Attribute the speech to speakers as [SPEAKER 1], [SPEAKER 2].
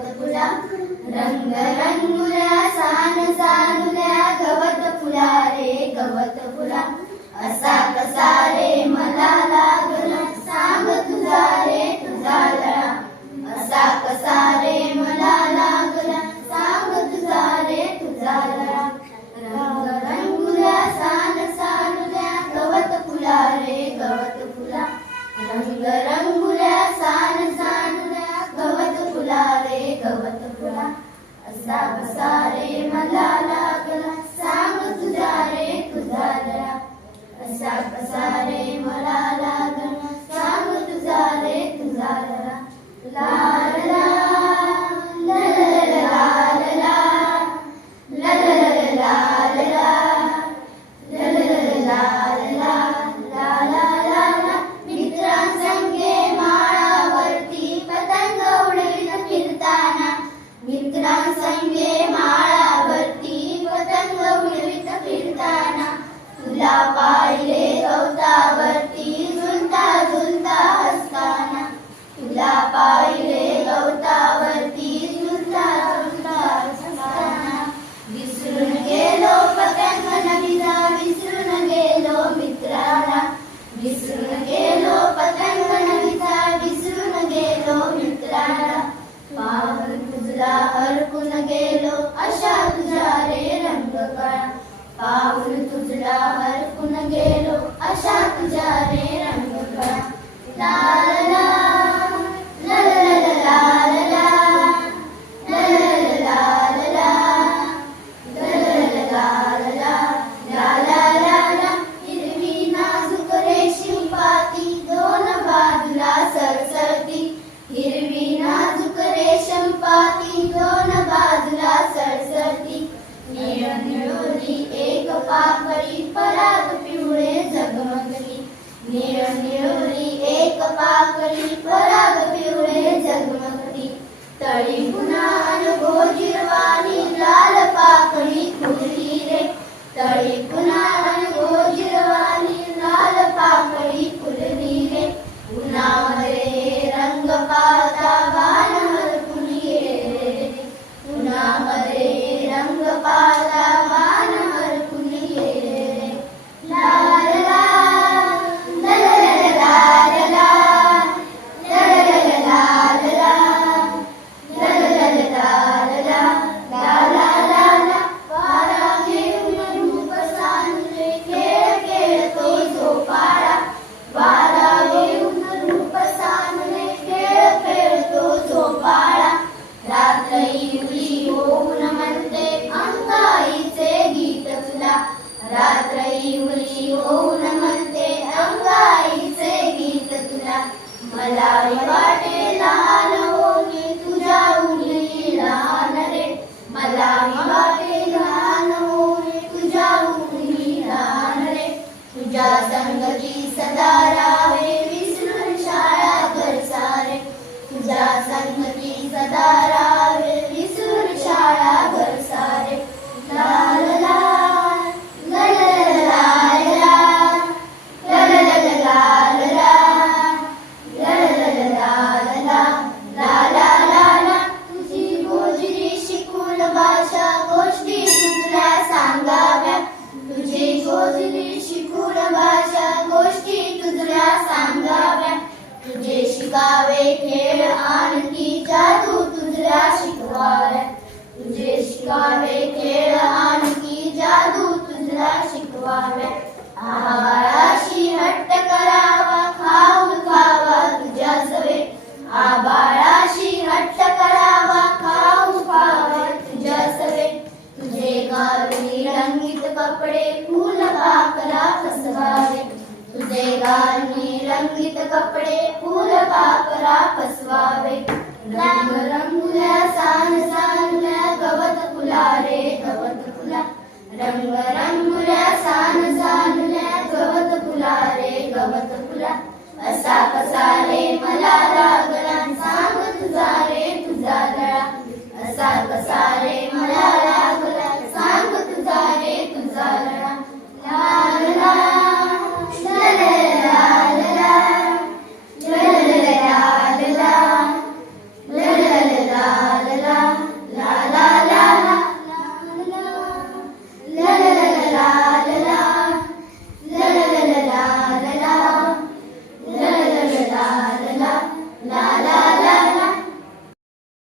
[SPEAKER 1] బతుకుల రంగరంగుల गवत फुला असा कसा रे मला लागला. सांग तुझा रे तुझा लळा असा कसा रे Jeová लहान रे। मला वाटे लहान होणी तुझ्या उली लहान रे। तुझ्या संगती सदा राहावे विसरून शाळा संगती सदा राहावे विसरून शाळा शिकावे खेळ आणखी जादू तुझल्या शिकवाव्या तुझे शिकावे खेळ आणखी जादू तुझला शिकवाव्या आबाळाशी हट्ट करावा, खाऊन खावा तुझ्या सवे. आबाळाशी हट्ट करावा, खाऊन खावा तुझ्या सवे. तुझे गारुणी रंगीत कपडे, फुल पाकरा फसवावे. तुझे गारुणी रंगीत कपडे फुल पाकरा पसवावे. रंग रंगुल्या सान सानुल्या गवत फुलारे गवत फुला. रंग रंगुल्या सान सानुल्या गवत फुलारे गवत फुला. असा कसा रे मला राग